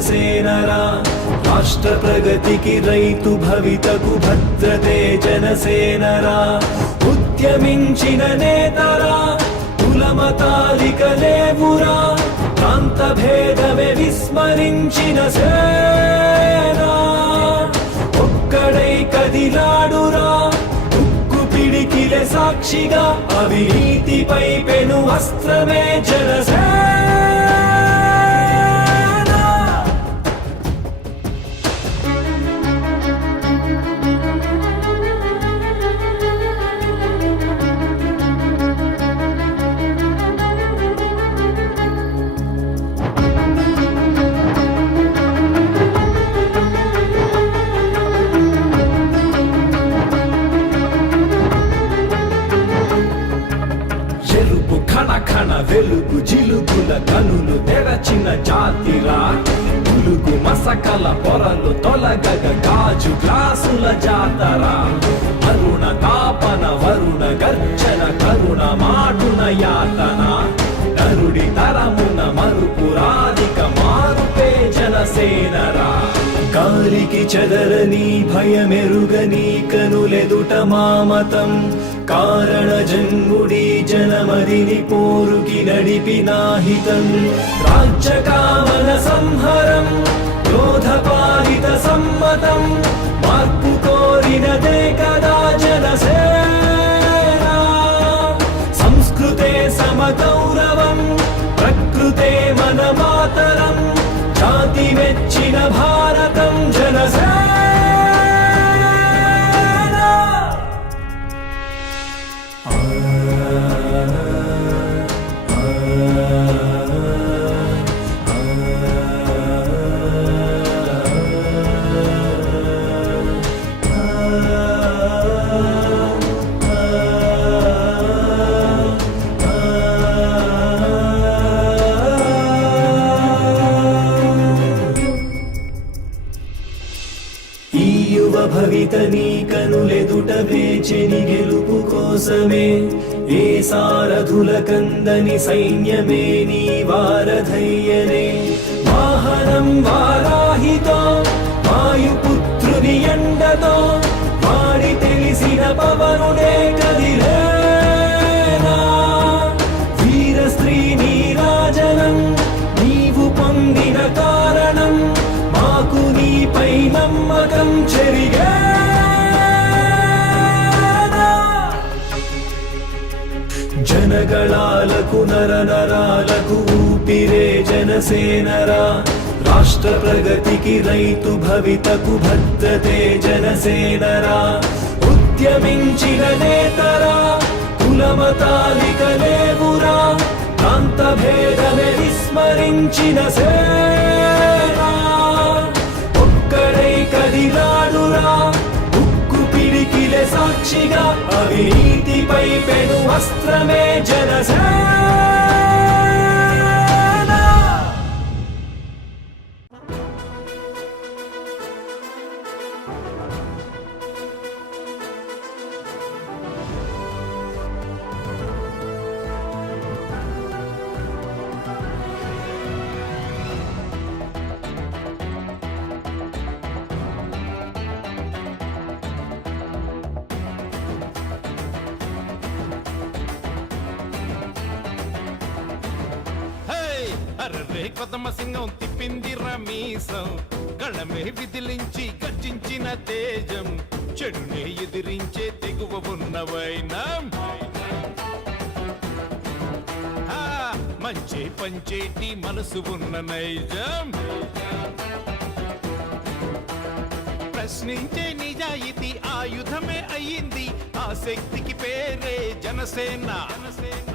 జనసేనరా రాష్ట్ర ప్రగతికి రైతు భవితకు భద్రతే జనసేనరా ఉద్యమించిన నేతరా కులమతాలిక లేవురా ప్రాంత భేదమే విస్మరించిన సేనా ఒక్కడై కదిలాడురా ఉక్కు పిడికిలే సాక్షిగా అవినీతిపై పెను అస్త్రమే జనసేన కణ వెలుగు జిలుగుల కనులు తెరచిన జాతిరా పులుగు మసకల పొరలు తొలగగ గాజు గ్లాసుల జాతరా అరుణ తాపన వరుణ గర్జన కరుణ మాటున యాతన నరుడి తరమున మరుపురాధిక మారుపే జనసేనరా గాలికి చెదరని భయమెరుగని కనులెదుట మామతం కారణ జన్ముడి జనమదిని పోరుకి నడిపినాహితం రాజ్యకామన సంహరం క్రోధపాలిత సమ్మతం మార్పు కోరినదే కదా జనసేన సంస్కృతే సమగౌరవం ప్రకృతే మన మాతరం జాతి మెచ్చిన భారతం జనసేన భవిత నీ కనులెదుట వేచెని గెలుపు కోసమే ఏ సారథుల కందని సైన్యమే నీ వారధయ్యనే వాహనం వారాహితో వాయుపుత్రుని ఎండతో వాడి తెలిసిన పవనుడే కదిలేనా వీర స్త్రీ నీరాజనం నీవు పొందిన కారణం మాకు నీపై నమ్మకం చెరిగేనా జనగళాలకు నరనరాలకు ఊపిరే జనసేనరా రాష్ట్ర ప్రగతికి రైతు భవితకు భద్రతే జనసేనరా ఉద్యమించిన నేతరా కులమతాలిక లేవురా ప్రాంత భేదమే విస్మరించిన సేనా ఒక్కడై కదిలాడురా ఉక్కు పిడికిలే సాక్షిగా అవినీతిపై పెను అస్త్రమే జనసేన అర్రే కొదమ సింగం తిప్పింది రమీసం గళమే విదిలించి గర్జించిన తేజం చెడునే ఎదిరించే తెగువ ఉన్నవైనం మంచి పంచేటి మనసు ఉన్న నైజం ప్రశ్నించే నిజాయితీ ఆయుధమే అయ్యింది ఆ శక్తికి పేరే జనసేన